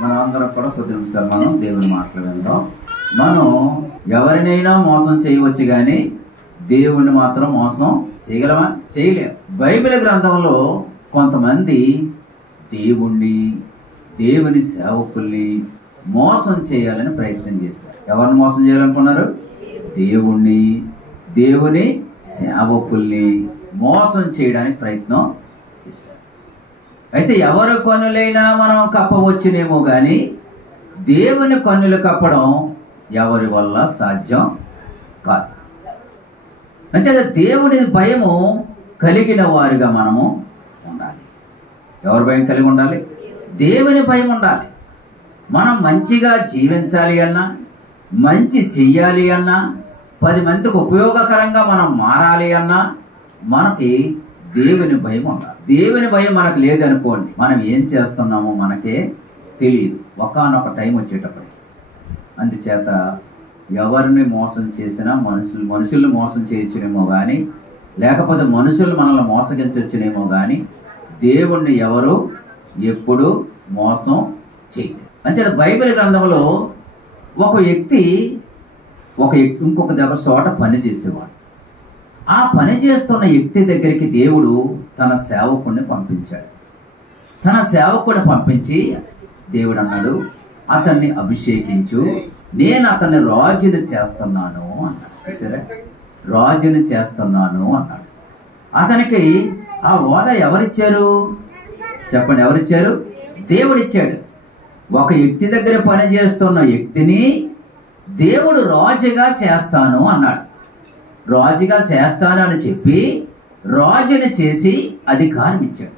మనం అందరం కూడా కొద్ది నిమిషాలు మనం దేవుని మాటలు విందాం. మనం ఎవరినైనా మోసం చేయవచ్చు కానీ దేవుణ్ణి మాత్రం మోసం చేయగలమా? చేయలేం. బైబిల్ గ్రంథంలో కొంతమంది దేవుని సేవకుల్ని మోసం చేయాలని ప్రయత్నం చేశారు. ఎవరిని మోసం చేయాలనుకున్నారు? దేవుని సేవకుల్ని మోసం చేయడానికి ప్రయత్నం చేశారు. అయితే ఎవరి కన్నులైనా మనం కప్పవచ్చునేమో గాని దేవుని కన్నులు కప్పడం ఎవరి వల్ల సాధ్యం కాదు. అంటే దేవుని భయము కలిగిన వారిగా మనము ఉండాలి. ఎవరి భయం కలిగి ఉండాలి? దేవుని భయం ఉండాలి. మనం మంచిగా జీవించాలి అన్నా, మంచి చెయ్యాలి అన్నా, 10 మందికి ఉపయోగకరంగా మనం మారాలి అన్నా మనకి దేవుని భయం ఉండాలి. దేవుని భయం మనకు లేదనుకోండి, మనం ఏం చేస్తున్నామో మనకే తెలియదు ఒకానొక టైం వచ్చేటప్పటికి. అందుచేత ఎవరిని మోసం చేసినా మనుషుల్ని మోసం చేయొచ్చునేమో కానీ, లేకపోతే మనుషులు మనల్ని మోసగించవచ్చునేమో కానీ దేవుణ్ణి ఎవరు ఎప్పుడు మోసం చేయరు. అంటే బైబిల్ గ్రంథంలో ఒక వ్యక్తి ఇంకొక దగ్గర చోట పని చేసేవాడు. ఆ పని చేస్తున్న వ్యక్తి దగ్గరికి దేవుడు తన సేవకుడిని పంపించాడు. తన సేవకుడిని పంపించి దేవుడు అన్నాడు, అతన్ని అభిషేకించు, నేను అతన్ని రాజుని చేస్తున్నాను అన్నాడు. సరే, రాజుని చేస్తున్నాను అన్నాడు. అతనికి ఆ హోదా ఎవరిచ్చారు చెప్పండి? ఎవరిచ్చారు? దేవుడిచ్చాడు. ఒక వ్యక్తి దగ్గర పని చేస్తున్న వ్యక్తిని దేవుడు రాజుగా చేస్తాను అన్నాడు. రాజుగా చేస్తాను అని చెప్పి రాజుని చేసి అధికారం ఇచ్చాడు.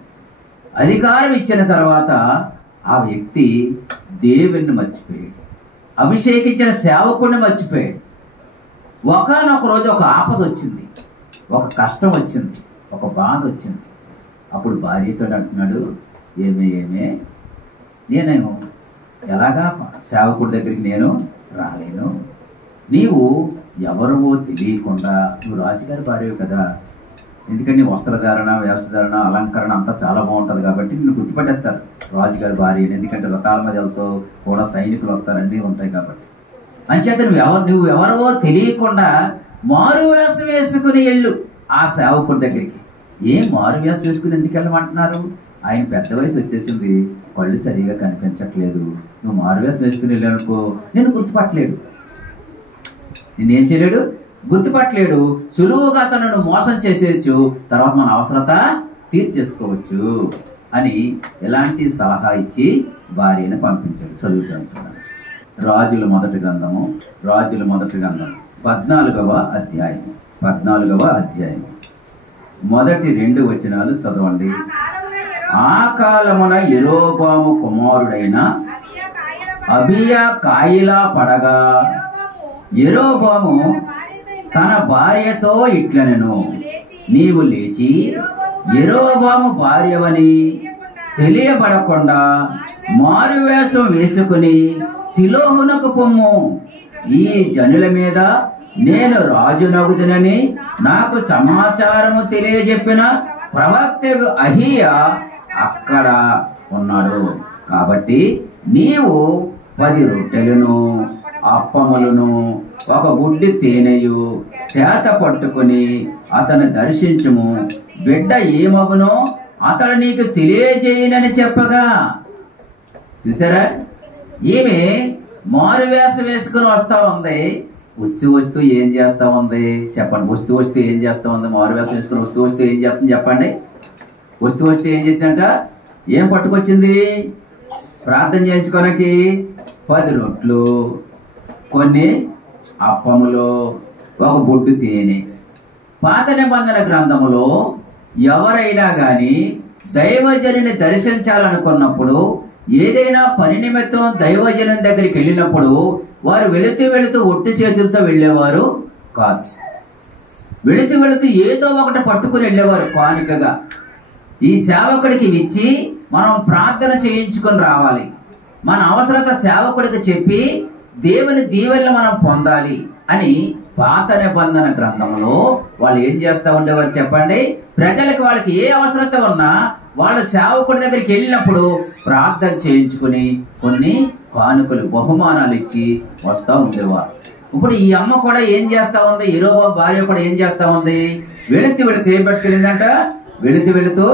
అధికారం ఇచ్చిన తర్వాత ఆ వ్యక్తి దేవుణ్ణి మర్చిపోయాడు, అభిషేకించిన సేవకుడిని మర్చిపోయాడు. ఒకానొక రోజు ఒక ఆపద వచ్చింది, ఒక కష్టం వచ్చింది, ఒక బాధ వచ్చింది. అప్పుడు భార్యతో అంటున్నాడు, ఏమే నేను ఎలాగా సేవకుడి దగ్గరికి నేను రాలేను, నీవు ఎవరివో తెలియకుండా, నువ్వు రాజుగారి భార్యవు కదా, ఎందుకంటే నీ వస్త్రధారణ, వేషధారణ, అలంకరణ అంతా చాలా బాగుంటుంది కాబట్టి నిన్ను గుర్తుపట్టేస్తారు రాజుగారి భార్యని. ఎందుకంటే రథాల మధ్యలతో కూడా సైనికులు వస్తారు, అన్నీ ఉంటాయి కాబట్టి. అంచేత నువ్వు ఎవరివో తెలియకుండా మారు వేషం వేసుకుని వెళ్ళు ఆ సేవకుడి దగ్గరికి. ఏం మారు వేషం వేసుకుని ఎందుకు వెళ్ళమంటున్నారు? ఆయన పెద్ద వయసు వచ్చేసింది, కళ్ళు సరిగా కనిపించట్లేదు, నువ్వు మారువేషం వేసుకుని వెళ్ళానుకో నేను గుర్తుపట్టలేడు, నేనేం చేయలేడు, గుర్తుపట్టలేడు. సులువుగా అతను మోసం చేసేయచ్చు, తర్వాత మన అవసరత తీర్చేసుకోవచ్చు అని ఎలాంటి సలహా ఇచ్చి భార్యను పంపించాడు. చదువుతాను చూడండి. రాజుల మొదటి గ్రంథము 14వ అధ్యాయం మొదటి 2 వచనాలు చదవండి. ఆ కాలమున యెరోబాము కుమారుడైన అబియా కాయిలా పడగా యెరోబాము తన భార్యతో ఇట్లనెను, నీవు లేచి యెరోబాము భార్యవని తెలియబడకుండా మారువేషం వేసుకుని షిలోహునకు పొమ్ము, ఈ జనుల మీద నేను రాజునగుదునని నాకు సమాచారము తెలియజెప్పిన ప్రవక్త అహియా అక్కడ ఉన్నాడు. కాబట్టి నీవు 10 రొట్టెలను అప్పములను 1 గుడ్డి తేనెయు చేత పట్టుకుని అతను దర్శించుము, బిడ్డ ఏమగునో అతడు నీకు తెలియజేయనని చెప్పగా. చూసారా, ఈమె మారువేషం వేసుకుని వస్తా ఉంది. వస్తూ ఏం చేస్తా ఉంది చెప్పండి? వస్తూ ఏం చేస్తా ఉంది? మారువేషం వేసుకుని వస్తూ ఏం చేస్తుంది చెప్పండి? వస్తూ ఏం చేసిందంట? ఏం పట్టుకొచ్చింది? ప్రార్థన చేయించుకోనికి 10 రొట్లు, కొన్ని అప్పములు, 1 బొడ్డు తేనె. పాత నిబంధన గ్రంథములో ఎవరైనా గాని దైవజనుని దర్శించాలనుకున్నప్పుడు, ఏదైనా పని నిమిత్తం దైవజనుని దగ్గరికి వెళ్ళినప్పుడు వారు వెళుతూ ఒట్టి చేతులతో వెళ్ళేవారు కాదు. వెళుతూ ఏదో ఒకటి పట్టుకుని వెళ్ళేవారు కానుకగా. ఈ సేవకుడికి ఇచ్చి మనం ప్రార్థన చేయించుకొని రావాలి, మన అవసరత సేవకుడికి చెప్పి దేవుని దీవెనలు మనం పొందాలి అని పాత నిబంధన గ్రంథంలో వాళ్ళు ఏం చేస్తా ఉండేవారు చెప్పండి? ప్రజలకు వాళ్ళకి ఏ అవసరత ఉన్నా వాళ్ళు సేవకుడి దగ్గరికి వెళ్ళినప్పుడు ప్రార్థన చేయించుకుని కొన్ని కానుకలు బహుమానాలు ఇచ్చి వస్తూ ఉండేవారు. ఇప్పుడు ఈ అమ్మ కూడా ఏం చేస్తా ఉంది? యెరోబోము భార్య కూడా ఏం చేస్తా ఉంది? వెళుతూ ఏం పట్టుకెళ్ళిందంట? వెళుతూ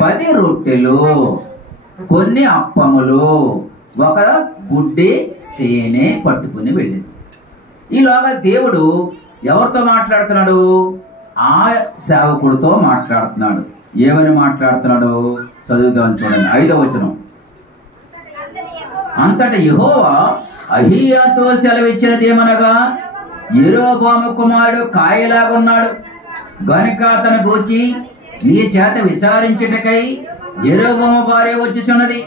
10 రొట్టెలు, కొన్ని అప్పములు, ఒక బుడ్డి తేనె పట్టుకుని వెళ్ళింది. ఈలోగా దేవుడు ఎవరితో మాట్లాడుతున్నాడు? ఆ సేవకుడితో మాట్లాడుతున్నాడు. ఏమని మాట్లాడుతున్నాడు? చదువుతామని చూడండి, 5వ వచనం. అంతటా యెహోవా అహీయాతో సెలవిచ్చినది ఏమనగా, యెరోబోము కుమారుడు కాయలాగున్నాడు గనుక అతను గూర్చి నీ చేత విచారించుటకై యెరోబోము భార్య వచ్చుచున్నది.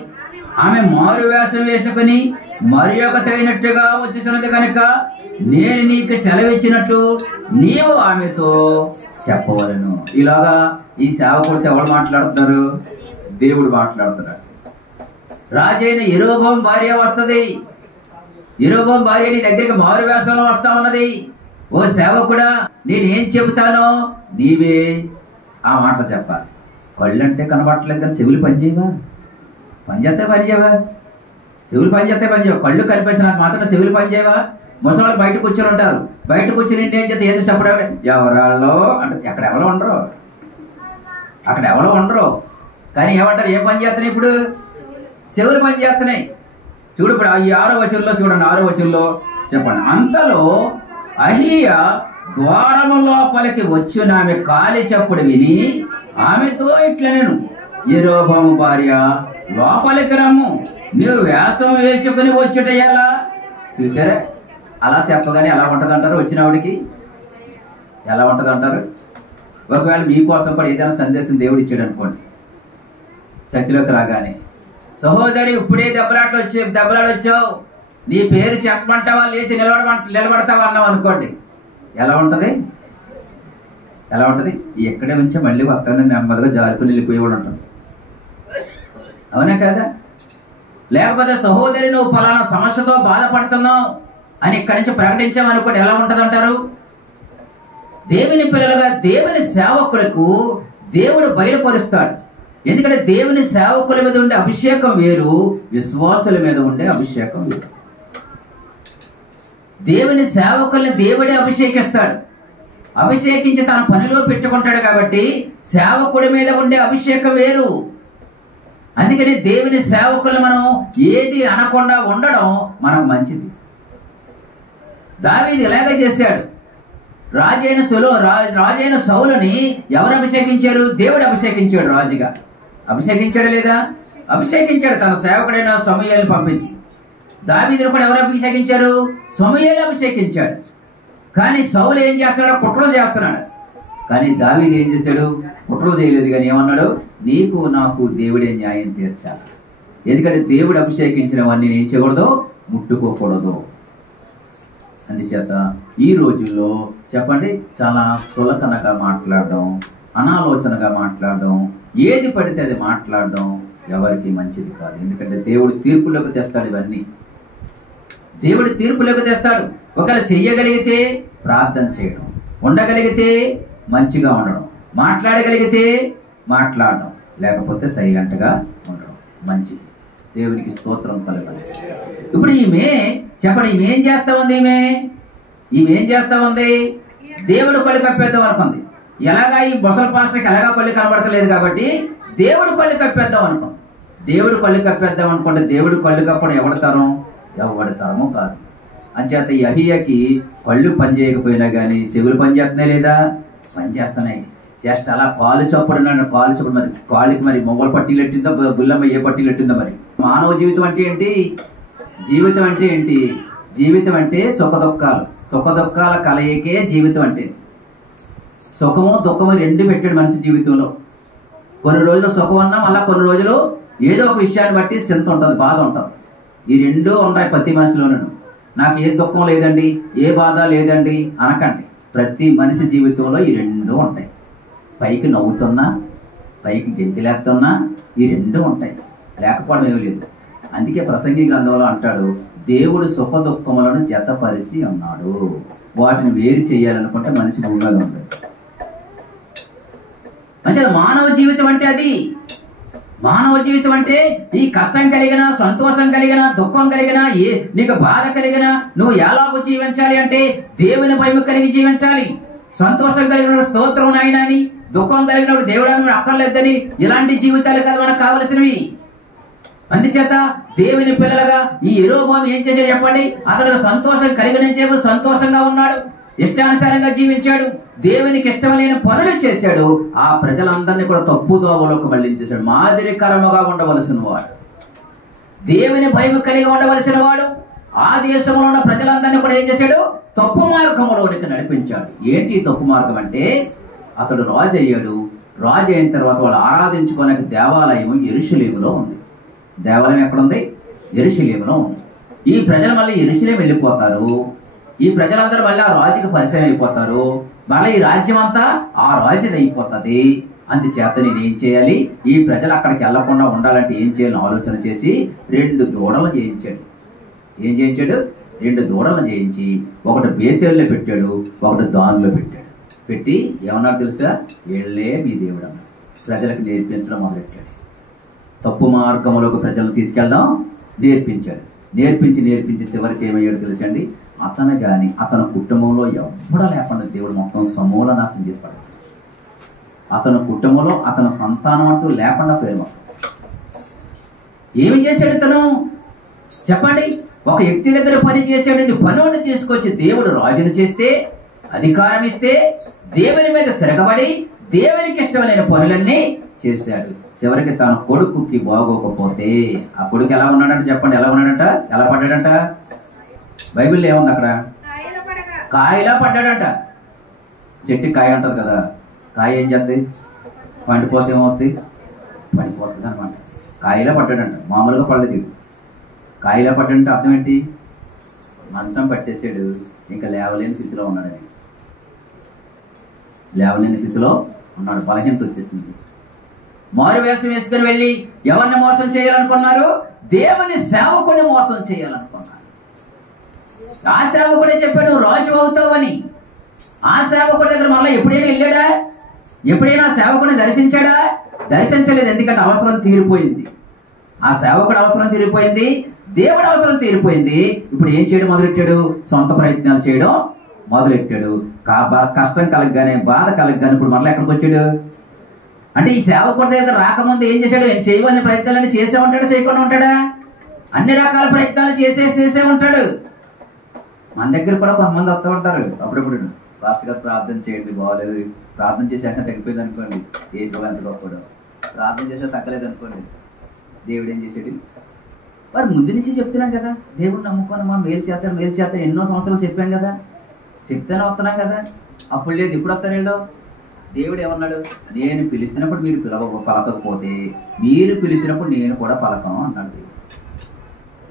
ఆమె మారు వేషం వేసుకుని మరి ఒక తగినట్టుగా వచ్చుచున్నది కనుక నేను నీకు సెలవిచ్చినట్లు నీవు ఆమెతో చెప్పవలను. ఇలాగా ఈ సేవకుడితో ఎవరు మాట్లాడుతున్నారు? దేవుడు మాట్లాడుతున్నాడు. రాజైన యెరోబోము భార్య వస్తుంది. యెరోబోము భార్య నీ దగ్గరికి మారు వేషంలో వస్తా ఉన్నది. ఓ సేవకుడా, నేనేం చెబుతానో నీవే ఆ మాట చెప్పాలి. కళ్ళంటే కనబడట్లేదు కానీ చెవులు పనిచేయవా? పనిచేయవా? చెవులు పనిచేయవా? కళ్ళు కనిపించినంత మాత్రం చెవులు పనిచేయవా? ముసలి బయట కూర్చొని ఉంటారు. బయట కూర్చొని ఏం చేస్తే ఏదో చెప్పడం, ఎవరాళ్ళో అంటే అక్కడ ఎవరో ఉండరు. కానీ ఏమంటారు? ఏం పని చేస్తున్నాయి? ఇప్పుడు చెవులు పని చేస్తున్నాయి. చూడు, ఇప్పుడు ఈ 6వ వచనంలో చూడండి, 6వ వచనంలో చెప్పండి. అంతలో అహీయా ద్వారము లోపలికి వచ్చిన ఆమె కాలి చప్పుడు విని ఆమెతో ఇట్లా, నేను యెరోబోము భార్య లోపలికి రమ్ము, నీవు వేషం వేసుకుని వచ్చుట ఎలా? చూసారా? అలా చెప్పగానే ఎలా ఉంటదంటారు? వచ్చినవాడికి ఎలా ఉంటదంటారు? ఒకవేళ మీకోసం కూడా ఏదైనా సందేశం దేవుడు ఇచ్చాడు అనుకోండి, చర్చిలోకి రాగానే, సహోదరి ఇప్పుడే దెబ్బలాడొచ్చావు, నీ పేరు చెప్పమంటావా, లేచి నిలబడతావా అన్నావు అనుకోండి, ఎలా ఉంటది? ఎక్కడే ఉంచి మళ్ళీ పక్కన నెమ్మదిగా జారుకుని వెళ్ళిపోయేవాడు ఉంటాం. అవునా కదా? లేకపోతే సహోదరి నువ్వు ఫలానా సమస్యతో బాధపడుతున్నావు అని ఇక్కడి నుంచి ప్రకటించామనుకోండి, ఎలా ఉంటది అంటారు? దేవుని పిల్లలుగా దేవుని సేవకులకు దేవుడు బయలుపరుస్తాడు. ఎందుకంటే దేవుని సేవకుల మీద ఉండే అభిషేకం వేరు, విశ్వాసుల మీద ఉండే అభిషేకం వేరు. దేవుని సేవకుల్ని దేవుడే అభిషేకిస్తాడు. అభిషేకించి తన పనిలో పెట్టుకుంటాడు. కాబట్టి సేవకుడి మీద ఉండే అభిషేకం వేరు. అందుకని దేవుని సేవకులు మనం ఏది అనకుండా ఉండడం మనకు మంచిది. దావీదు ఇలాగే చేశాడు. రాజైన సౌలుని ఎవరు అభిషేకించారు? దేవుడు అభిషేకించాడు. రాజుగా అభిషేకించాడు లేదా? అభిషేకించాడు. తన సేవకుడైన సమూయేలుని పంపించి. దావీదును కూడా ఎవరు అభిషేకించారు? సమూయేలు అభిషేకించాడు. కానీ సౌలు ఏం చేస్తున్నాడు? కుట్రలు చేస్తున్నాడు. కానీ దావీదు ఏం చేశాడు? కుట్రలు చేయలేదు. కానీ ఏమన్నాడు? నీకు నాకు దేవుడే న్యాయం తీర్చాలి. ఎందుకంటే దేవుడు అభిషేకించినవన్నీ ఏం చేయకూడదు? ముట్టుకోకూడదు. అందుచేత ఈ రోజుల్లో చెప్పండి, చాలా సులకనగా మాట్లాడడం, అనాలోచనగా మాట్లాడడం, ఏది పడితే అది మాట్లాడడం ఎవరికి మంచిది కాదు. ఎందుకంటే దేవుడు తీర్పులోకి తెస్తాడు. ఇవన్నీ దేవుడు తీర్పులోకి తెస్తాడు. ఒకవేళ చెయ్యగలిగితే ప్రార్థన చేయడం, ఉండగలిగితే మంచిగా ఉండడం, మాట్లాడగలిగితే మాట్లాడడం, లేకపోతే సైలెంట్గా ఉండడం మంచిది. దేవునికి స్తోత్రం కలగాలి. ఇప్పుడు ఈమె చెప్పండి, ఈమె ఏం చేస్తా ఉంది? ఈమె ఏం చేస్తా ఉంది? దేవుడు కళ్ళు కప్పేద్దాం అనుకుంది. ఎలాగా ఈ బొసల పాస్టర్కి ఎలాగా కళ్ళు కనబడతలేదు కాబట్టి దేవుడు కళ్ళు కప్పేద్దాం అనుకుంది. దేవుడు కళ్ళు కప్పేద్దాం అనుకుంటే దేవుడు కళ్ళు కప్పడం ఎవడి తరమో కాదు. అంచేత ఈ అహియాకి కళ్ళు పనిచేయకపోయినా కానీ చెవులు పనిచేస్తున్నాయి లేదా? పనిచేస్తున్నాయి. జస్ట్ అలా కాలు చప్పుడు మరి కాళ్ళకి మరి మొగలు పట్టీలు ఎట్టిందో, గుల్లమ్మ ఏ పట్టీలు ఎట్టిందో. మరి మానవ జీవితం అంటే ఏంటి? జీవితం అంటే సుఖదుఖాల కలయికే జీవితం అంటే. సుఖము దుఃఖము రెండు పెట్టాడు మనిషి జీవితంలో. కొన్ని రోజులు సుఖం ఉన్నాం, అలా కొన్ని రోజులు ఏదో ఒక విషయాన్ని బట్టి చింత ఉంటుంది, బాధ ఉంటుంది. ఈ రెండూ ఉంటాయి ప్రతి మనిషిలోనూ. నాకు ఏ దుఃఖం లేదండి, ఏ బాధ లేదండి అనకండి. ప్రతి మనిషి జీవితంలో ఈ రెండు ఉంటాయి. పైకి నవ్వుతున్నా, పైకి గెంతిలేస్తున్నా ఈ రెండు ఉంటాయి. లేకపోవడం ఏమీ లేదు. అందుకే ప్రసంగి గ్రంథంలో అంటాడు, దేవుడు సుఖ దుఃఖములను జతపరిచి ఉన్నాడు. వాటిని వేరు చేయాలనుకుంటే మనిషి భూమి మీద ఉంది. అంటే మానవ జీవితం అంటే అది. మానవ జీవితం అంటే ఈ కష్టం కలిగినా, సంతోషం కలిగినా, దుఃఖం కలిగినా, నీకు బాధ కలిగినా నువ్వు ఎలాగో జీవించాలి అంటే దేవుని భయం కలిగి జీవించాలి. సంతోషం కలిగినప్పుడు స్తోత్రం నాయన అని, దుఃఖం కలిగినప్పుడు దేవుడు అక్కర్లేదని, ఇలాంటి జీవితాలు కదా మనకు కావలసినవి. అందుచేత దేవుని పిల్లలుగా ఈ యెరొబోము ఏం చేశాడు చెప్పండి? అతనికి సంతోషం కలిగినంతసేపు సంతోషంగా ఉన్నాడు, ఇష్టానుసారంగా జీవించాడు, దేవునికి ఇష్టం లేని పనులు చేశాడు. ఆ ప్రజలందరినీ కూడా తప్పుదోవలోకి మళ్లించేశాడు. మాదిరికరముగా ఉండవలసిన వాడు, దేవుని భయం కలిగి ఉండవలసిన వాడు ఆ దేశంలో ఉన్న ప్రజలందరినీ కూడా ఏం చేశాడు? తప్పు మార్గంలోనికి నడిపించాడు. ఏంటి తప్పు మార్గం అంటే, అతడు రాజు అయ్యాడు. రాజు అయిన తర్వాత వాళ్ళు ఆరాధించుకోవడానికి దేవాలయం యెరూషలేములో ఉంది. దేవాలయం ఎక్కడుంది? యెరూషలేములో ఉంది. ఈ ప్రజలు మళ్ళీ యెరూషలేము వెళ్ళిపోతారు. ఈ ప్రజలందరూ మళ్ళీ ఆ రాజుకి పరిచయం అయిపోతారు. మళ్ళీ ఈ రాజ్యం అంతా ఆ రాజుది అయిపోతుంది. అందుచేత నేను ఏం చేయాలి? ఈ ప్రజలు అక్కడికి వెళ్లకుండా ఉండాలంటే ఏం చేయాలని ఆలోచన చేసి 2 దూడలు చేయించాడు. ఏం చేయించాడు? 2 దూడలు చేయించి ఒకటి బేతేల్లో పెట్టాడు, ఒకటి దానిలో పెట్టాడు. పెట్టి ఏమన్నాడు తెలుసా? వీళ్ళే మీ దేవుడు అన్నాడు. ప్రజలకు నేర్పించడం మొదలెట్టాడు. తప్పు మార్గంలోకి ప్రజలను తీసుకెళ్ళడం నేర్పించాడు. నేర్పించి చివరికి ఏమయ్యాడు తెలుసండి? అతను కానీ అతని కుటుంబంలో ఎవ్వడా లేకుండా దేవుడు మొత్తం సమూల నాశనం చేసి పడేశాడు. అతని కుటుంబంలో అతని సంతానం అంటూ లేకుండా పోయాడు. ఏమి చేశాడు తను చెప్పండి? ఒక వ్యక్తి దగ్గర పని చేసాడండి. పనుని తీసుకొచ్చి దేవుడు రాజును చేస్తే, అధికారం ఇస్తే, దేవుని మీద తిరగబడి దేవునికి ఇష్టమైన పనులన్నీ చేశాడు. చివరికి తన కొడుకుకి బాగోకపోతే, ఆ కొడుకు ఎలా ఉన్నాడంట చెప్పండి? ఎలా ఉన్నాడంట? ఎలా పడ్డాడంట? బైబిల్లో ఏముంది అక్కడ? కాయలా పడ్డాడంట. చెట్టు కాయ అంటది కదా, కాయ ఏం చేస్తుంది? పండిపోతే ఏమవుతుంది? పడిపోతుంది అనమాట. కాయలా పడ్డాడంట. మామూలుగా పడలేదు. కాయలా పడ్డాడంటే అర్థం ఏంటి? మంచం పట్టేసాడు, ఇంకా లేవలేని స్థితిలో ఉన్నాడని. లేవలేని స్థితిలో ఉన్నాడు. బలహీనత వచ్చేసింది. మారు వేషం వేసుకుని వెళ్ళి ఎవరిని మోసం చేయాలనుకున్నారు? దేవుని సేవకుని మోసం చేయాలనుకున్నారు. ఆ సేవకుడే చెప్పాడు రాజు అవుతావని. ఆ సేవకుడి దగ్గర మళ్ళీ ఎప్పుడైనా వెళ్ళాడా? ఎప్పుడైనా సేవకుడిని దర్శించాడా? దర్శించలేదు. ఎందుకంటే అవసరం తీరిపోయింది. ఆ సేవకుడు అవసరం తీరిపోయింది, దేవుడు అవసరం తీరిపోయింది. ఇప్పుడు ఏం చేయడం మొదలెట్టాడు? సొంత ప్రయత్నాలు చేయడం మొదలెట్టాడు. కష్టం కలగగానే, బాధ కలగగానే ఇప్పుడు మళ్ళీ ఎక్కడికి వచ్చాడు అంటే, ఈ సేవకుడి దగ్గర రాకముందు ఏం చేశాడు? ఆయన చేయవలసిన ప్రయత్నాలన్నీ చేసే ఉంటాడా? చేయకుండా ఉంటాడా? అన్ని రకాల ప్రయత్నాలు చేసే ఉంటాడు. మన దగ్గర కూడా కొంతమంది వస్తూ ఉంటారు అప్పుడప్పుడు. పాస్టర్ గారు ప్రార్థన చేయండి, బాగోలేదు. ప్రార్థన చేసి అంటే తగ్గిపోయింది అనుకోండి, ఏసు అంత గొప్పడు. ప్రార్థన చేసే తగ్గలేదు అనుకోండి, దేవుడు ఏం చేసాడు? మరి ముందు నుంచి చెప్తున్నాం కదా, దేవుడు నమ్ముకొని మా మేలు చేస్తారు ఎన్నో సంవత్సరాలు చెప్పాం కదా, చెప్తేనే వస్తున్నాం కదా. అప్పుడు లేదు, ఇప్పుడు వస్తారేడో. దేవుడు ఏమన్నాడు? నేను పిలిచినప్పుడు మీరు పలకకపోతే, మీరు పిలిచినప్పుడు నేను కూడా పలకను అన్నాడు.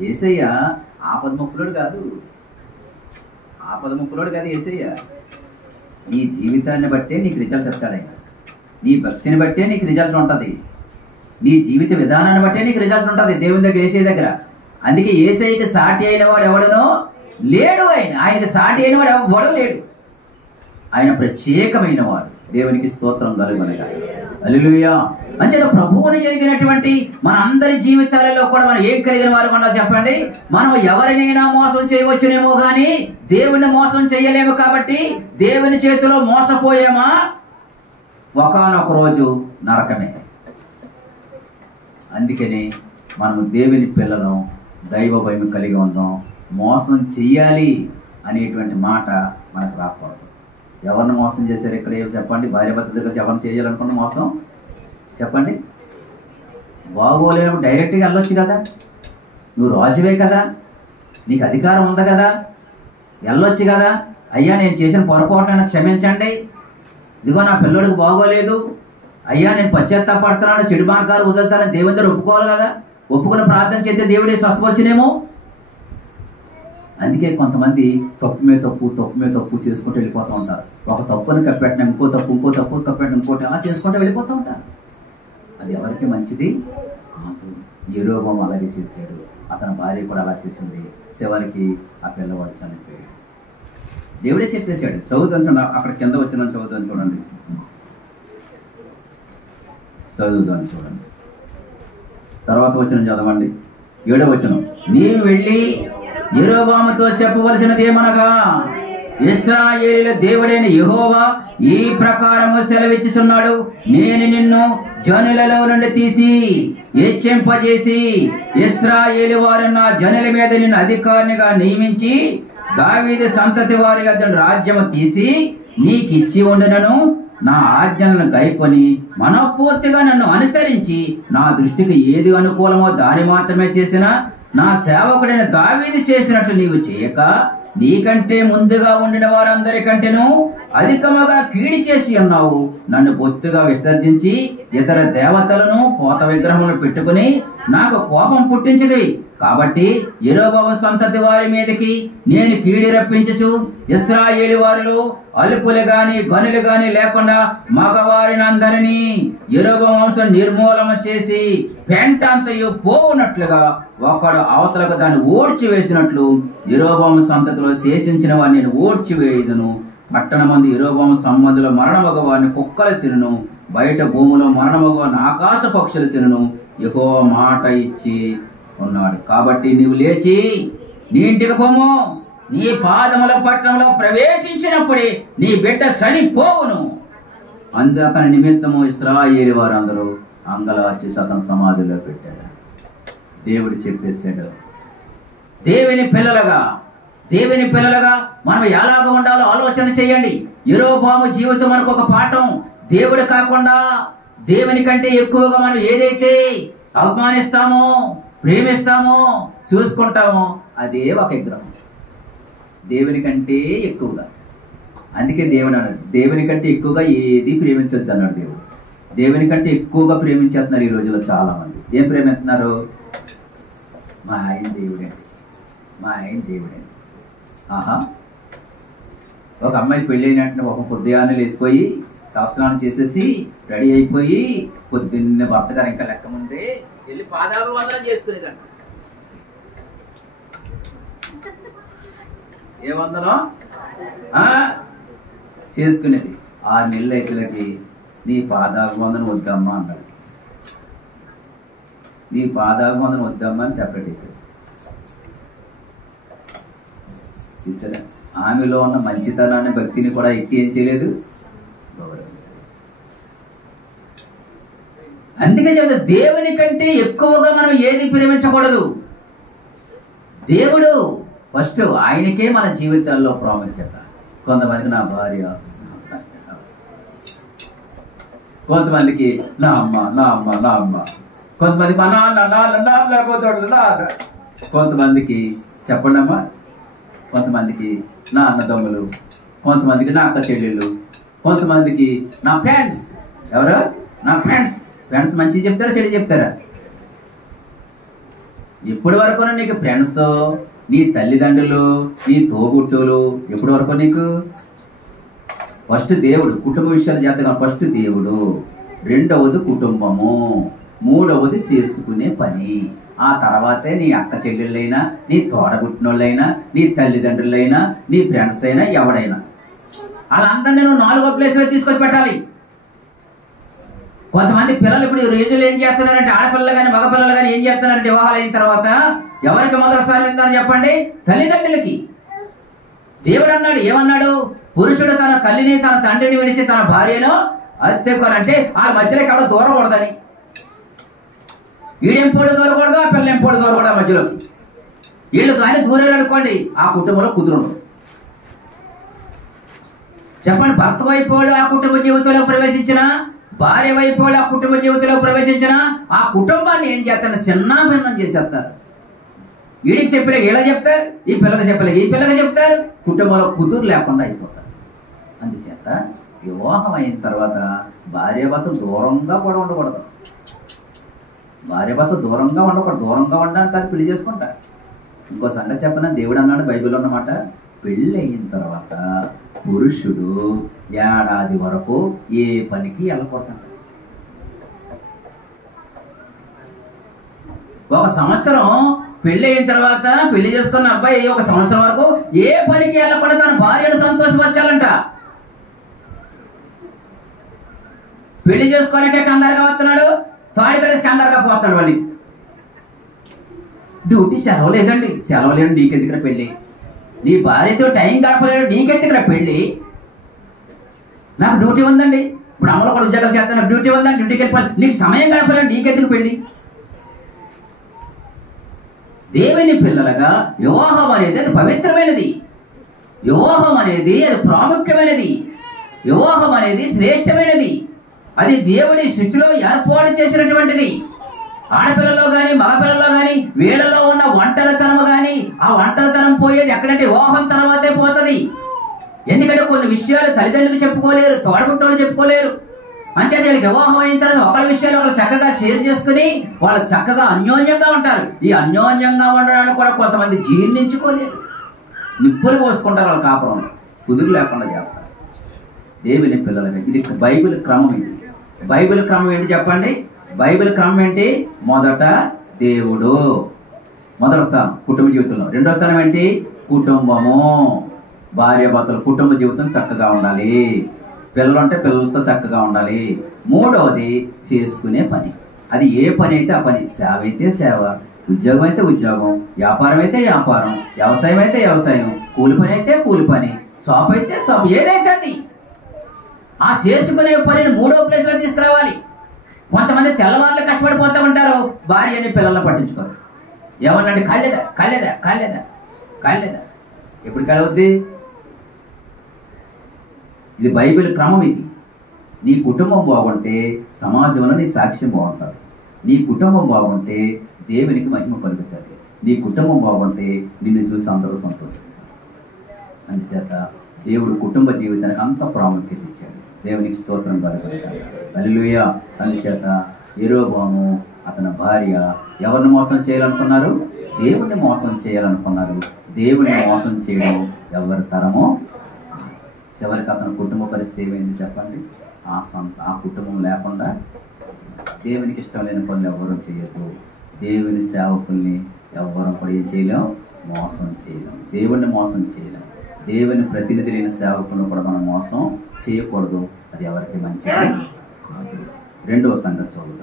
యేసయ్య ఆపదముక్కులోడు కాదు, యేసయ్య నీ జీవితాన్ని బట్టే నీకు రిజల్ట్ ఇస్తాడు ఆయన. నీ భక్తిని బట్టే నీకు రిజల్ట్ ఉంటుంది. నీ జీవిత విధానాన్ని బట్టే నీకు రిజల్ట్ ఉంటుంది దేవుని దగ్గర, యేసయ్య దగ్గర. అందుకే యేసయ్యకి సాటి అయిన వాడు ఎవడనో లేడు. ఆయనకి సాటి అయిన వాడు ఎవడో లేడు. ఆయన ప్రత్యేకమైన వాడు. దేవునికి స్తోత్రం కలుగునగా. హల్లెలూయా. అంతేనా? ప్రభువుని జరిగినటువంటి మన అందరి జీవితాలలో కూడా మనం ఏం కలిగిన వారు కూడా చెప్పండి? మనం ఎవరినైనా మోసం చేయవచ్చునేమో కానీ దేవుని మోసం చేయలేము. కాబట్టి దేవుని చేతిలో మోసపోయామా, ఒకానొక రోజు నరకమే. అందుకని మనం దేవుని పిల్లలం, దైవ భయం కలిగి ఉందాం. మోసం చెయ్యాలి అనేటువంటి మాట మనకు రాకూడదు. ఎవరిని మోసం చేశారు ఇక్కడ చెప్పండి? భార్య భర్త దగ్గర ఎవరిని చేయాలనుకున్న మోసం చెప్పండి? బాగోలేనప్పుడు డైరెక్ట్గా వెళ్ళొచ్చు కదా. నువ్వు రాజువే కదా, నీకు అధికారం ఉంది కదా, వెళ్ళొచ్చు కదా. అయ్యా నేను చేసిన పొరపాటును క్షమించండి, ఇదిగో నా పిల్లడికి బాగోలేదు, అయ్యా నేను పశ్చాత్తాపడుతున్నాను, చెడు మార్గాలు వదులుతానని దేవుని దగ్గర ఒప్పుకోవాలి కదా. ఒప్పుకుని ప్రార్థన చేస్తే దేవుడే స్వస్థపరిచినేమో. అందుకే కొంతమంది తప్పు మీద తప్పు చేసుకుంటూ వెళ్ళిపోతూ ఉంటారు. ఒక తప్పుని కప్పెట్టిన ఇంకో తప్పు కప్పెట్టిన ఇంకోటి అలా చేసుకుంటూ వెళ్ళిపోతూ ఉంటారు. అది ఎవరికి మంచిది కాదు. యెరొబోము అలాగే చేశాడు, అతని భార్య కూడా అలా చేసింది. చివరికి ఆ పిల్లవాడు చనిపోయాడు. దేవుడే చెప్పేశాడు. చదువుతాను, అక్కడ కింద వచ్చిన చదువుతాను చూడండి, చదువుతాను చూడండి. తర్వాత వచనం చదవండి, 7వ వచనం. నీవు వెళ్ళి యెరొబోముతో చెప్పవలసినదేమనగా, ఇశ్రాయేలీయుల దేవుడైన యెహోవా ఈ ప్రకారము సెలవిచ్చుచున్నాడు, నేను నిన్ను జనులలో నుండి తీసి హెచ్చింపజేసి ఇశ్రాయేలు వారు నా జనుల మీద నిన్ను అధికారినిగా నియమించి దావీదు సంతతి వారి యొద్ద రాజ్యము తీసి నీకిచ్చి ఉండునను. నా ఆజ్ఞలను గైకొని మనఃపూర్తిగా నన్ను అనుసరించి నా దృష్టికి ఏది అనుకూలమో దాని మాత్రమే చేసిన నా సేవకుడైన దావీదు చేసినట్లు నీవు చేయక, నీకంటే ముందుగా ఉండిన వారందరికంటేను అధికముగా కీడి చేసి ఉన్నావు. నన్ను బొత్తుగా విసర్జించి ఇతర దేవతలను పోత విగ్రహములను పెట్టుకుని నాకు కోపం పుట్టించిది. కాబట్టి యెరొబోము సంతతి వారి మీదకి నేను కీడి రప్పించుచు ఇశ్రాయేలు వారిలో అల్పులు గాని గనులు గాని లేకుండా మగవారిని అందరినీ యెరొబోము వంశం నిర్మూలన చేసి పెంటంతయు పోవునట్లుగా ఒకడు అవతలకు దాన్ని ఓడ్చి వేసినట్లు యెరొబోము సంతతిలో శేషించిన వారిని నేను ఓడ్చి వేయుదును. పట్టణమందు యెరొబోము సంబంధుల మరణమగ వారిని కుక్కలు తినును, బయట భూమిలో మరణమగ వారిని ఆకాశ పక్షులు తినును. యెహోవా మాట ఇచ్చి ఉన్నాడు. కాబట్టి నీవు లేచి నీ ఇంటికి పొమ్ము, నీ పాదముల పట్టణంలో ప్రవేశించినప్పుడే నీ బిడ్డ చనిపోవును. అందుకని నిమిత్తము ఇశ్రాయేలు వారందరూ అంగలార్చి అతని సమాధిలో పెట్టారు. దేవుడు చెప్పేశాడు. దేవుని పిల్లలుగా మనం ఎలాగ ఉండాలో ఆలోచన చేయండి. యెరొబోము జీవితం మనకు ఒక పాఠం. దేవుడు కాకుండా దేవుని కంటే ఎక్కువగా మనం ఏదైతే అవమానిస్తామో, ప్రేమిస్తామో, చూసుకుంటామో అదే ఒక విగ్రహం. దేవుని కంటే ఎక్కువగా. అందుకే దేవుడు అన్నాడు, దేవుని కంటే ఎక్కువగా ఏది ప్రేమించొద్దు అన్నాడు దేవుడు. దేవుని కంటే ఎక్కువగా ప్రేమించేస్తున్నారు ఈ రోజుల్లో చాలా మంది. ఏం ప్రేమిస్తున్నారు? మా ఆయన దేవుడండి. ఆహా, ఒక అమ్మాయి పెళ్ళి అయినట్టు ఒక ఉదయాన్నే లేచిపోయి తలస్నానం చేసేసి రెడీ అయిపోయి పొద్దున్నే భర్త గారు ఇంకా లెక్క ముందే వెళ్ళి పాదాభివందనం చేసుకునేదంట. ఏ వందనం చేసుకునేది. 6 నెలల ఐదులకి నీ పాదాభివందనం వద్దమ్మా అన్నాడు. నీ పాదాభివందనం వద్దమ్మా అని సెపరేట్ అయిపోయింది. చూసారా, ఆమెలో ఉన్న మంచితనాన్ని, భక్తిని కూడా ఎక్కి ఏం చేయలేదు, గౌరవించలేదు. అందుకే చెప్తా, దేవుని కంటే ఎక్కువగా మనం ఏది ప్రేమించకూడదు. దేవుడు ఫస్ట్, ఆయనకే మన జీవితాల్లో ప్రాముఖ్యత. కొంతమందికి నా భార్య, కొంతమందికి నా అమ్మ, కొంతమందికి మా నాన్న, కొంతమందికి చెప్పండి అమ్మా, కొంతమందికి నా అన్నదమ్ములు, కొంతమందికి నా అక్క చెల్లెళ్ళు, కొంతమందికి నా ఫ్రెండ్స్. ఎవరు? నా ఫ్రెండ్స్. ఫ్రెండ్స్ మంచి చెప్తారా, చెడు చెప్తారా? ఇప్పటి వరకు నీకు ఫ్రెండ్స్, నీ తల్లిదండ్రులు, నీ తోబుట్టులు, ఎప్పటి వరకు నీకు? ఫస్ట్ దేవుడు. కుటుంబ విషయాలు చేద్దాం. ఫస్ట్ దేవుడు, రెండవది కుటుంబము, మూడవది చేసుకునే పని. ఆ తర్వాతే నీ అక్క చెల్లెళ్ళైనా, నీ తోడబుట్టినోళ్ళైనా, నీ తల్లిదండ్రులైనా, నీ ఫ్రెండ్స్ అయినా, ఎవడైనా. వాళ్ళందరినీ నువ్వు 4వ ప్లేస్లో తీసుకొచ్చి పెట్టాలి. కొంతమంది పిల్లలు ఇప్పుడు ఈ రోజుల్లో ఏం చేస్తున్నారంటే, ఆడపిల్లలు కానీ మగపిల్లలు కానీ ఏం చేస్తున్నారంటే, వివాహాలు అయిన తర్వాత ఎవరికి మొదటిసారి వెళ్తారని చెప్పండి? తల్లిదండ్రులకి. దేవుడు అన్నాడు, ఏమన్నాడు? పురుషుడు తన తల్లిని, తన తండ్రిని విడిచి తన భార్యను అత్తెక్కోనంటే వాళ్ళ మధ్యలోకి ఎవడో దూరకూడదని. వీడెంపోడు దూరకూడదు, ఆ పిల్ల ఎంపోడు దూరకూడదు మధ్యలోకి. వీళ్ళు కానీ దూరాలు అనుకోండి, ఆ కుటుంబంలో కుదురుండు. చెప్పండి, భర్త వైపోడు ఆ కుటుంబ జీవితంలో ప్రవేశించిన, భార్య వైపోడు ఆ కుటుంబ జీవితంలో ప్రవేశించిన, ఆ కుటుంబాన్ని ఏం చేస్తారు? చిన్న భిన్నం చేసేస్తారు. వీడికి చెప్పలే ఇలా చెప్తారు, ఈ పిల్లకి చెప్పలే ఈ పిల్లకి చెప్తారు, కుటుంబంలో కుదురు లేకుండా అయిపోతారు. అందుచేత వివాహం అయిన తర్వాత భార్యాభర్త దూరంగా కూడా ఉండకూడదు. భార్యాభర్త దూరంగా ఉండకూడదు. దూరంగా ఉండడానికి కాదు, పెళ్లి చేసుకుంటారు. ఇంకో సంగతి చెప్పిన, దేవుడు అన్నాడు బైబిల్లో అన్నమాట, పెళ్ళి అయిన తర్వాత పురుషుడు ఏడాది వరకు ఏ పనికి వెళ్ళకూడదు. 1 సంవత్సరం పెళ్లి అయిన తర్వాత పెళ్లి చేసుకున్న అబ్బాయి 1 సంవత్సరం వరకు ఏ పనికి వెళ్ళకుండా తన భార్యను సంతోషపరచాలంట. పెళ్లి చేసుకోనికే కంగారుగా వస్తున్నాడు, తాడి కడేసి కంగారుగా పోతున్నాడు. వాళ్ళు డ్యూటీ సెలవు లేదండి, సెలవు లేదు, నీకెందుకురా పెళ్ళి, నీ భార్యతో టైం గడపలేడు, నీకెందుకురా పెళ్ళి, నాకు డ్యూటీ ఉందండి, ఇప్పుడు అమ్మలో కూడా ఉద్యోగాలు చేస్తాను, నాకు డ్యూటీ ఉందని డ్యూటీకి వెళ్ళిపోవాలి, నీకు సమయం గడపలేడు, నీకెందుకు పెళ్ళి. దేవుని పిల్లలుగా వివాహం అనేది అది పవిత్రమైనది, వివాహం అనేది అది ప్రాముఖ్యమైనది, వివాహం అనేది శ్రేష్టమైనది, అది దేవుడి సృష్టిలో ఏర్పాటు చేసినటువంటిది. ఆడపిల్లలో కానీ మగపిల్లలో కానీ వీళ్ళలో ఉన్న ఒంటరితనం కానీ ఆ ఒంటరితనం పోయేది ఎక్కడంటే వివాహం తర్వాతే పోతుంది. ఎందుకంటే కొన్ని విషయాలు తల్లిదండ్రులు చెప్పుకోలేరు, తోడబుట్టలు చెప్పుకోలేరు. అంచేత వీళ్ళకి వివాహం అయిన తర్వాత ఒకరి విషయాలు వాళ్ళు చక్కగా షేర్ చేసుకుని వాళ్ళు చక్కగా అన్యోన్యంగా ఉంటారు. ఈ అన్యోన్యంగా ఉండడానికి కూడా కొంతమంది జీర్ణించుకోలేరు, నిప్పులు పోసుకుంటారు వాళ్ళ కాపురంలో, కుదురు లేకుండా చేస్తారు. దేవుని పిల్లలుగా ఇది బైబిల్ క్రమం. ఇది బైబిల్ క్రమం ఏంటి చెప్పండి? బైబిల్ క్రమం ఏంటి? మొదట దేవుడు, మొదటి స్థానం కుటుంబ జీవితంలో. రెండో స్థానం ఏంటి? కుటుంబము, భార్య భర్తలు కుటుంబ జీవితం చక్కగా ఉండాలి, పిల్లలు అంటే పిల్లలతో చక్కగా ఉండాలి. మూడవది చేసుకునే పని, అది ఏ పని అయితే ఆ పని, సేవ అయితే సేవ, ఉద్యోగం అయితే ఉద్యోగం, వ్యాపారం అయితే వ్యాపారం, వ్యవసాయం అయితే వ్యవసాయం, కూలి పని అయితే కూలి పని, షాప్ అయితే షాప్, ఏదైతే అది ఆ చేసుకునే పనిని మూడో ప్లేస్లో తీసుకురావాలి. కొంతమంది తెల్లవారులు కష్టపడిపోతూ ఉంటారు, భార్యని పిల్లల్ని పట్టించుకోరు. ఏమన్నంటే కాళ్ళేదా కాళ్ళేదా కాళ్ళేదా కాళ్ళేదా, ఎప్పుడు కలవద్ది? ఇది బైబిల్ క్రమం. ఇది నీ కుటుంబం బాగుంటే సమాజంలో నీ సాక్ష్యం బాగుంటుంది, నీ కుటుంబం బాగుంటే దేవునికి మహిమ కలుగుతుంది, నీ కుటుంబం బాగుంటే నిన్ను చూసి అందరూ సంతోషిస్తారు. అందుచేత దేవుడు కుటుంబ జీవితానికి అంత ప్రాముఖ్యత ఇచ్చాడు. దేవునికి స్తోత్రం కలుగుతాడు. హల్లెలూయా. అందుచేత యెరోబోము అతని భార్య ఎవరిని మోసం చేయాలనుకున్నారు? దేవుణ్ణి మోసం చేయాలనుకున్నారు. దేవుణ్ణి మోసం చేయడం ఎవరి తరమో. చివరికి అతని కుటుంబ పరిస్థితి ఏమైంది చెప్పండి? ఆ కుటుంబం లేకుండా దేవునికి ఇష్టం లేని పనులు ఎవరు చేయొద్దు. దేవుని సేవకుల్ని ఎవరు కూడా ఏం చేయలేం, మోసం చేయలేం. దేవుణ్ణి మోసం చేయలేం. దేవుని ప్రతినిధి లేని సేవకులను కూడా మనం మోసం చేయకూడదు. అది ఎవరికి మంచిది కాదు. రెండవ సంగతి చూద్దాం.